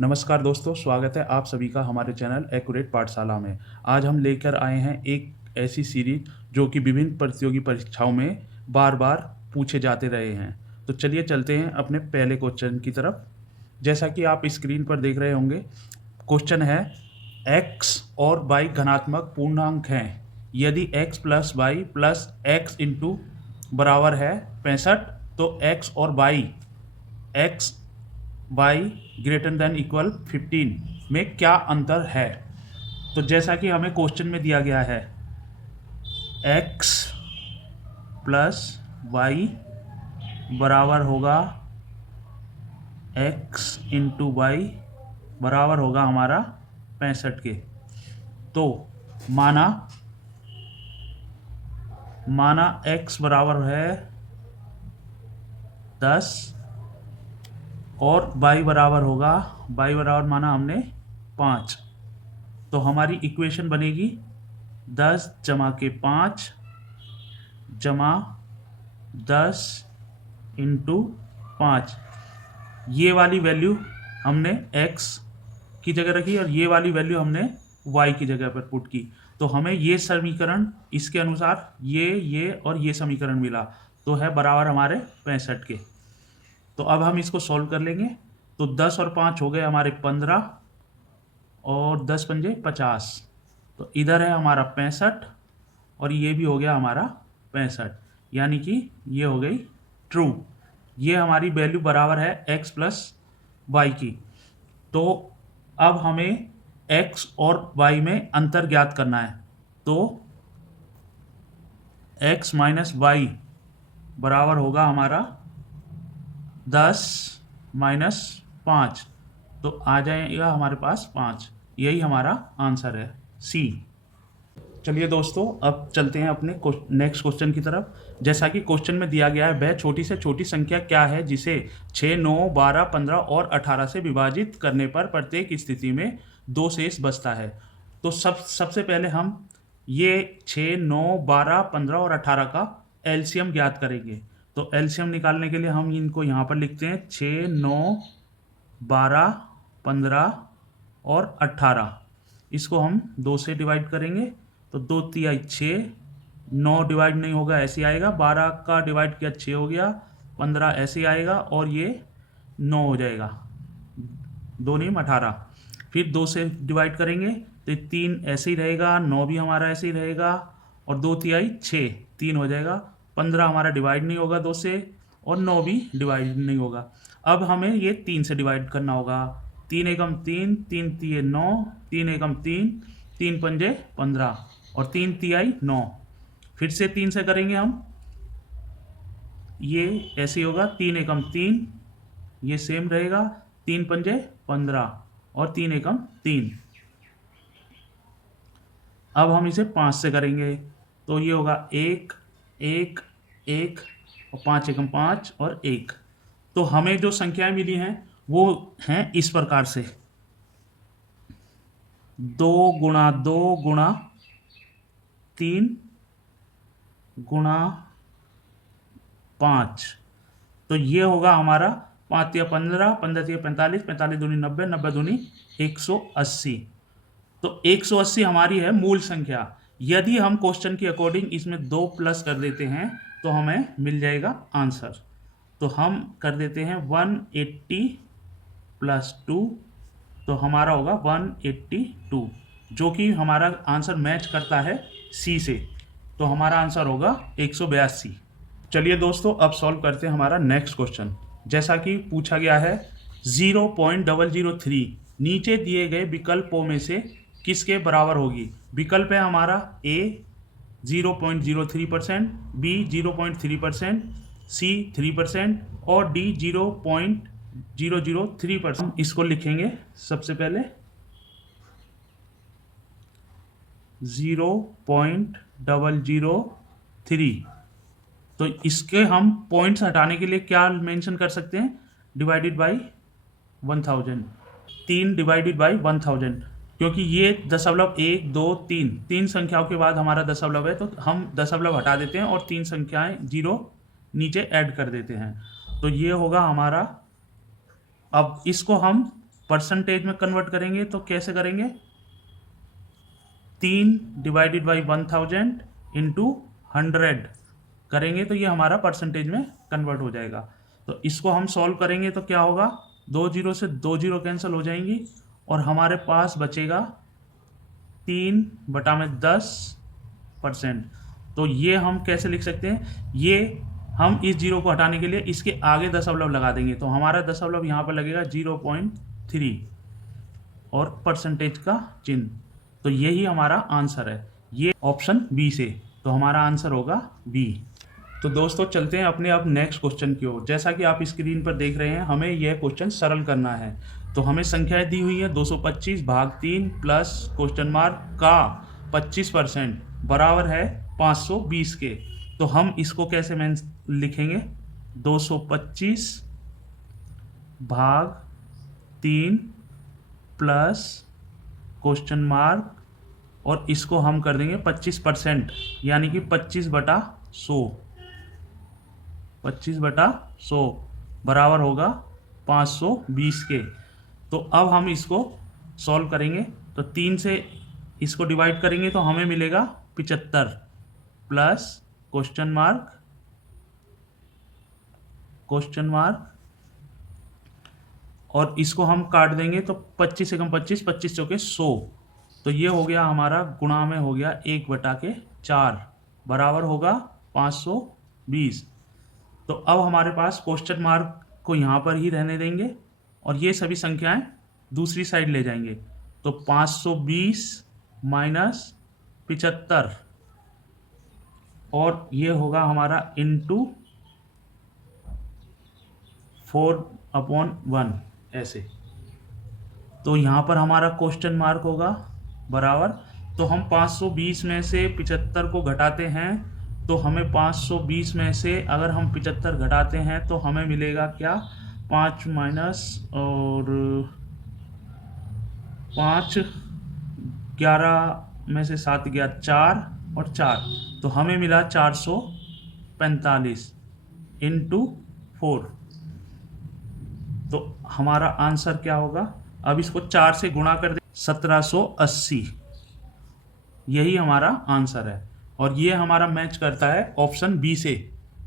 नमस्कार दोस्तों, स्वागत है आप सभी का हमारे चैनल एक्यूरेट पाठशाला में। आज हम लेकर आए हैं एक ऐसी सीरीज जो कि विभिन्न प्रतियोगी परीक्षाओं में बार-बार पूछे जाते रहे हैं। तो चलिए चलते हैं अपने पहले क्वेश्चन की तरफ। जैसा कि आप स्क्रीन पर देख रहे होंगे, क्वेश्चन है x और y धनात्मक पूर्णांक हैं। यदि x plus y plus x into बराबर है 65, तो x और x y greater than equal 15 में क्या अंतर है। तो जैसा कि हमें क्वेश्चन में दिया गया है, x प्लस वाई बराबर होगा x इंटू वाई बराबर होगा हमारा 65 के। तो माना x बराबर है 10 और y बराबर माना हमने 5। तो हमारी इक्वेशन बनेगी 10 जमा के 5 जमा 10 इंटू 5। ये वाली वैल्यू हमने x की जगह रखी और ये वाली वैल्यू हमने y की जगह पर पुट की। तो हमें ये समीकरण इसके अनुसार ये और ये समीकरण मिला, तो है बराबर हमारे 65 के। तो अब हम इसको सॉल्व कर लेंगे। तो 10 और 5 हो गए हमारे 15 और 10 पंजे 50। तो इधर है हमारा 65 और ये भी हो गया हमारा 65, यानी कि ये हो गई ट्रू। ये हमारी वैल्यू बराबर है x प्लस वाई की। तो अब हमें x और y में अंतर ज्ञात करना है। तो x माइनस वाई बराबर होगा हमारा 10 माइनस 5। तो आ जाएगा हमारे पास 5। यही हमारा आंसर है, सी। चलिए दोस्तों, अब चलते हैं अपने नेक्स्ट क्वेश्चन की तरफ। जैसा कि क्वेश्चन में दिया गया है, वह छोटी से छोटी संख्या क्या है जिसे 6, 9, 12, 15 और 18 से विभाजित करने पर प्रत्येक स्थिति में 2 शेष बचता है। तो सबसे पहले हम ये 6, 9, 12, 15 और 18 का एलसीएम ज्ञात करेंगे। तो एलसीएम निकालने के लिए हम इनको यहाँ पर लिखते हैं 6, 9, 12, 15 और 18। इसको हम 2 से डिवाइड करेंगे। तो 2 तिहाई 6, 9 डिवाइड नहीं होगा, ऐसे आएगा। 12 का डिवाइड किया 6 हो गया, 15 ऐसे आएगा और ये 9 हो जाएगा। 2 नहीं 18। फिर 2 से डिवाइड करेंगे तो 3 ऐसे ही रहेगा, 9 भी हमारा ऐसे ही रहेगा और 2 तिहाई 6, 3 हो जाएगा। 15 हमारा डिवाइड नहीं होगा 2 से और 9 भी डिवाइड नहीं होगा। अब हमें ये 3 से डिवाइड करना होगा। 3 एकम 3, 3 तिये 9, 3 एकम 3, 3 पंजे 15 और 3 तिहाई 9। फिर से 3 से करेंगे हम, ये ऐसे होगा। 3 एकम 3, ये सेम रहेगा। 3 पंजे 15 और 3 एकम 3। अब हम इसे 5 से करेंगे तो ये होगा 1, 1, 1 और 5 एकम 5 और 1। तो हमें जो संख्याएं मिली हैं वो हैं इस प्रकार से, 2 गुणा 2 गुणा 3 गुणा 5। तो ये होगा हमारा 5 या 15, 15 या 45, 45 दूनी 90, 90 दूनी 180। तो 180 हमारी है मूल संख्या। यदि हम क्वेश्चन के अकॉर्डिंग इसमें 2 प्लस कर देते हैं तो हमें मिल जाएगा आंसर। तो हम कर देते हैं 180 प्लस 2, तो हमारा होगा 182, जो कि हमारा आंसर मैच करता है सी से। तो हमारा आंसर होगा 182। चलिए दोस्तों, अब सॉल्व करते हैं हमारा नेक्स्ट क्वेश्चन। जैसा कि पूछा गया है, 0.003 नीचे दिए गए विकल्पों में से किसके बराबर होगी। विकल्प है हमारा ए 0.03%, बी 0.3%, सी 3% और डी 0.003%। हम इसको लिखेंगे सबसे पहले 0.003। तो इसके हम पॉइंट्स हटाने के लिए क्या मेंशन कर सकते हैं, डिवाइडेड बाई 1000। 3 डिवाइडेड बाई 1000, क्योंकि ये दशमलव 1, 2, 3 संख्याओं के बाद हमारा दशमलव है, तो हम दशमलव हटा देते हैं और 3 संख्याएं 0 नीचे ऐड कर देते हैं। तो ये होगा हमारा। अब इसको हम परसेंटेज में कन्वर्ट करेंगे तो कैसे करेंगे, 3 डिवाइडेड बाई 1000 इंटू 100 करेंगे तो ये हमारा परसेंटेज में कन्वर्ट हो जाएगा। तो इसको हम सॉल्व करेंगे तो क्या होगा, 2 जीरो से 2 जीरो कैंसिल हो जाएंगी और हमारे पास बचेगा 3/10%। तो ये हम कैसे लिख सकते हैं, ये हम इस जीरो को हटाने के लिए इसके आगे दशमलव लगा देंगे तो हमारा दशमलव यहाँ पर लगेगा 0.3 और परसेंटेज का चिन्ह। तो यही हमारा आंसर है, ये ऑप्शन बी से। तो हमारा आंसर होगा बी। तो दोस्तों चलते हैं अपने अब नेक्स्ट क्वेश्चन की ओर। जैसा कि आप स्क्रीन पर देख रहे हैं, हमें यह क्वेश्चन सरल करना है। तो हमें संख्याएं दी हुई है 225 भाग 3 प्लस क्वेश्चन मार्क का 25% बराबर है 520 के। तो हम इसको कैसे लिखेंगे, 225 भाग 3 प्लस क्वेश्चन मार्क और इसको हम कर देंगे 25%, यानी कि 25/100, 25/100 बराबर होगा 520 के। तो अब हम इसको सॉल्व करेंगे तो 3 से इसको डिवाइड करेंगे तो हमें मिलेगा 75 प्लस क्वेश्चन मार्क और इसको हम काट देंगे तो 25 एकम 25, 25 चौके 100। तो ये हो गया हमारा, गुणा में हो गया 1/4 बराबर होगा 520। तो अब हमारे पास क्वेश्चन मार्क को यहाँ पर ही रहने देंगे और ये सभी संख्याएं दूसरी साइड ले जाएंगे। तो 520 माइनस 75 और ये होगा हमारा इंटू 4/1 ऐसे। तो यहाँ पर हमारा क्वेश्चन मार्क होगा बराबर, तो हम 520 में से 75 को घटाते हैं तो हमें 520 में से अगर हम 75 घटाते हैं तो हमें मिलेगा क्या, 5 माइनस और 5, 11 में से 7 गया 4 और 4, तो हमें मिला 445 इंटू 4। तो हमारा आंसर क्या होगा, अब इसको 4 से गुणा कर दे, 1780। यही हमारा आंसर है और ये हमारा मैच करता है ऑप्शन बी से।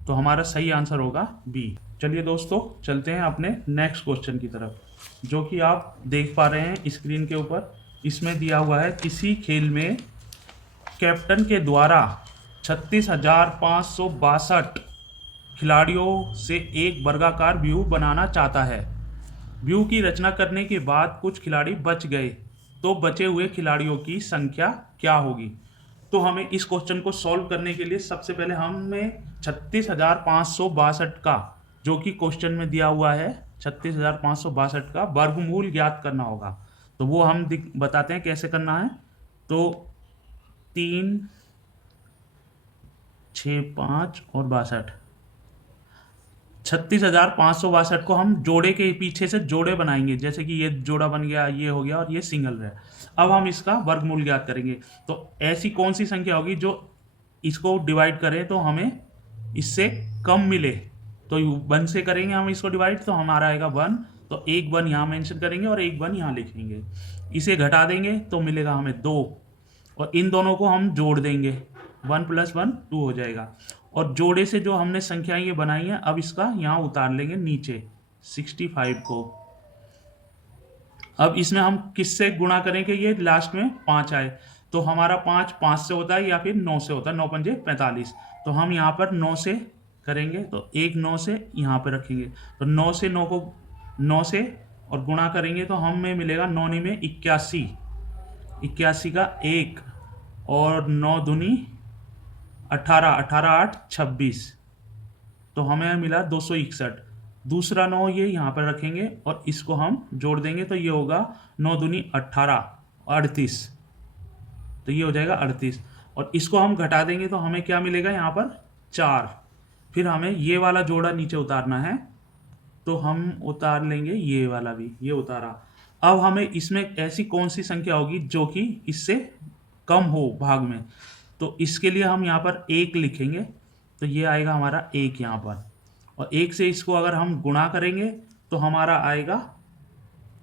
तो हमारा सही आंसर होगा बी। चलिए दोस्तों चलते हैं अपने नेक्स्ट क्वेश्चन की तरफ, जो कि आप देख पा रहे हैं स्क्रीन के ऊपर। इसमें दिया हुआ है, किसी खेल में कैप्टन के द्वारा 36,562 खिलाड़ियों से एक वर्गाकार व्यूह बनाना चाहता है। व्यूह की रचना करने के बाद कुछ खिलाड़ी बच गए, तो बचे हुए खिलाड़ियों की संख्या क्या होगी। तो हमें इस क्वेश्चन को सॉल्व करने के लिए सबसे पहले हमें 36,562 का, जो कि क्वेश्चन में दिया हुआ है 36,562 का वर्गमूल ज्ञात करना होगा। तो वो हम बताते हैं कैसे करना है। तो 3, 6, 5 और 62, 36,562 को हम जोड़े के पीछे से जोड़े बनाएंगे, जैसे कि ये जोड़ा बन गया, ये हो गया और ये सिंगल है। अब हम इसका वर्गमूल ज्ञात करेंगे। तो ऐसी कौन सी संख्या होगी जो इसको डिवाइड करें तो हमें इससे कम मिले। तो 1 से करेंगे हम इसको डिवाइड तो हमारा आएगा 1, तो एक 1 यहाँ मेंशन करेंगे और एक 1 यहाँ लिखेंगे। इसे घटा देंगे तो मिलेगा हमें 2 और इन दोनों को हम जोड़ देंगे, 1 + 1 2 हो जाएगा। और जोड़े से जो हमने संख्याएं ये बनाई हैं, अब इसका यहाँ उतार लेंगे नीचे 65 को। अब इसमें हम किससे गुणा करेंगे, ये लास्ट में 5 आए तो हमारा 5 से होता है या फिर 9 से होता है, 9 पंजे 45। तो हम यहाँ पर 9 से करेंगे तो एक 9 से यहाँ पे रखेंगे, तो 9 से 9 को 9 से और गुणा करेंगे तो हमें मिलेगा 9 में 81, 81 का 1 और 9 दूनी 18, 18 8 26, तो हमें मिला 261। दूसरा 9 ये यहाँ पर रखेंगे और इसको हम जोड़ देंगे तो ये होगा 9 दूनी 18 38, तो ये हो जाएगा 38। और इसको हम घटा देंगे तो हमें क्या मिलेगा यहाँ पर 4। फिर हमें ये वाला जोड़ा नीचे उतारना है तो हम उतार लेंगे ये वाला भी, ये उतारा। अब हमें इसमें ऐसी कौन सी संख्या होगी जो कि इससे कम हो भाग में, तो इसके लिए हम यहाँ पर 1 लिखेंगे तो ये आएगा हमारा 1 यहाँ पर, और 1 से इसको अगर हम गुणा करेंगे तो हमारा आएगा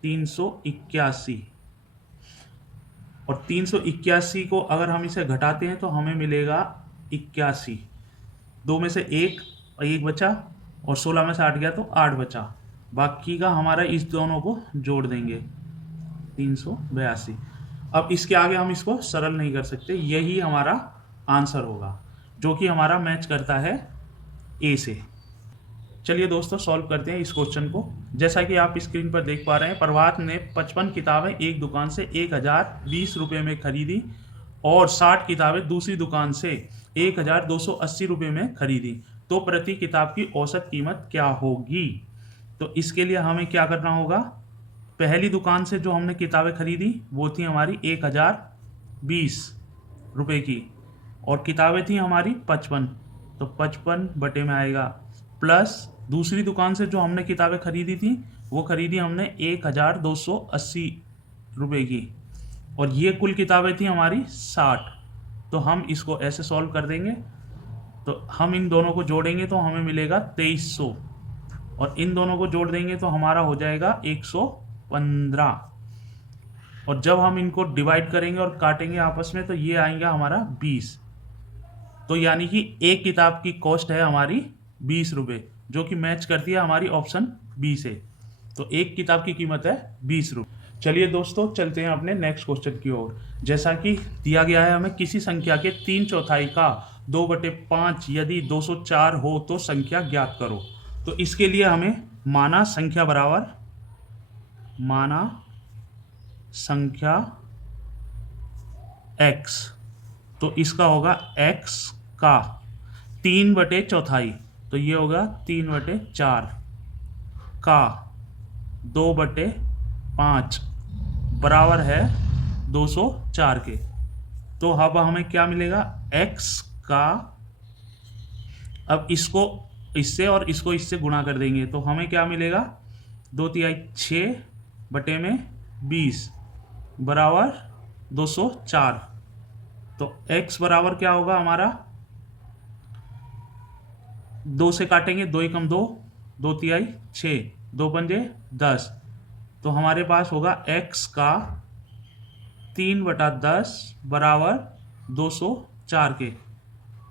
381। और 381 को अगर हम इसे घटाते हैं तो हमें मिलेगा 81। 2 में से एक बचा और 16 में से 8 गया तो 8 बचा। बाकी का हमारा इस दोनों को जोड़ देंगे 382। अब इसके आगे हम इसको सरल नहीं कर सकते, यही हमारा आंसर होगा जो कि हमारा मैच करता है ए से। चलिए दोस्तों सॉल्व करते हैं इस क्वेश्चन को। जैसा कि आप स्क्रीन पर देख पा रहे हैं, प्रभात ने 55 किताबें एक दुकान से 1020 रुपये में खरीदी और 60 किताबें दूसरी दुकान से 1280 रुपये में खरीदी, तो प्रति किताब की औसत कीमत क्या होगी? तो इसके लिए हमें क्या करना होगा, पहली दुकान से जो हमने किताबें खरीदी वो थी हमारी 1020 रुपये की और किताबें थी हमारी 55, तो 55 बटे में आएगा, प्लस दूसरी दुकान से जो हमने किताबें खरीदी थी वो खरीदी हमने 1280 रुपये की और ये कुल किताबें थी हमारी 60। तो हम इसको ऐसे सॉल्व कर देंगे, तो हम इन दोनों को जोड़ेंगे तो हमें मिलेगा 2300 और इन दोनों को जोड़ देंगे तो हमारा हो जाएगा 115। और जब हम इनको डिवाइड करेंगे और काटेंगे आपस में तो ये आएगा हमारा 20। तो यानी कि एक किताब की कॉस्ट है हमारी 20 रुपये, जो कि मैच करती है हमारी ऑप्शन बी से। तो एक किताब की कीमत है 20 रुपये। चलिए दोस्तों चलते हैं अपने नेक्स्ट क्वेश्चन की ओर। जैसा कि दिया गया है हमें किसी संख्या के 3/4 का 2/5 यदि 204 हो तो संख्या ज्ञात करो। तो इसके लिए हमें माना संख्या x, तो इसका होगा x का 3/4, तो ये होगा 3/4 का 2/5 बराबर है 204 के। तो अब हमें क्या मिलेगा, x का, अब इसको इससे और इसको इससे गुणा कर देंगे तो हमें क्या मिलेगा, 2×3 6 बटे में 20 बराबर 204। तो x बराबर क्या होगा हमारा, 2 से काटेंगे, 2 एकम 2, 2×3 6, 2×5 10, तो हमारे पास होगा x का 3/10 बराबर 204 के।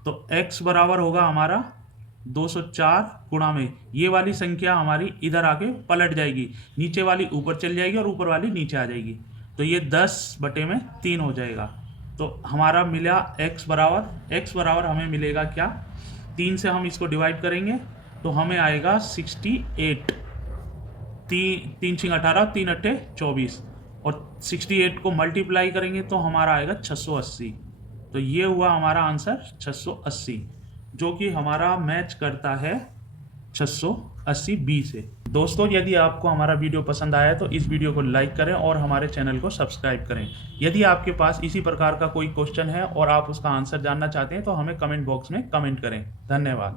तो x बराबर होगा हमारा 204 गुणा में ये वाली संख्या हमारी इधर आके पलट जाएगी, नीचे वाली ऊपर चल जाएगी और ऊपर वाली नीचे आ जाएगी, तो ये 10/3 हो जाएगा। तो हमारा मिला x बराबर हमें मिलेगा क्या, 3 से हम इसको डिवाइड करेंगे तो हमें आएगा 68, 3 × 18, 3 × 8 24 और 68 को मल्टीप्लाई करेंगे तो हमारा आएगा 680। तो ये हुआ हमारा आंसर 680, जो कि हमारा मैच करता है 680 बी से। दोस्तों यदि आपको हमारा वीडियो पसंद आया तो इस वीडियो को लाइक करें और हमारे चैनल को सब्सक्राइब करें। यदि आपके पास इसी प्रकार का कोई क्वेश्चन है और आप उसका आंसर जानना चाहते हैं तो हमें कमेंट बॉक्स में कमेंट करें। धन्यवाद।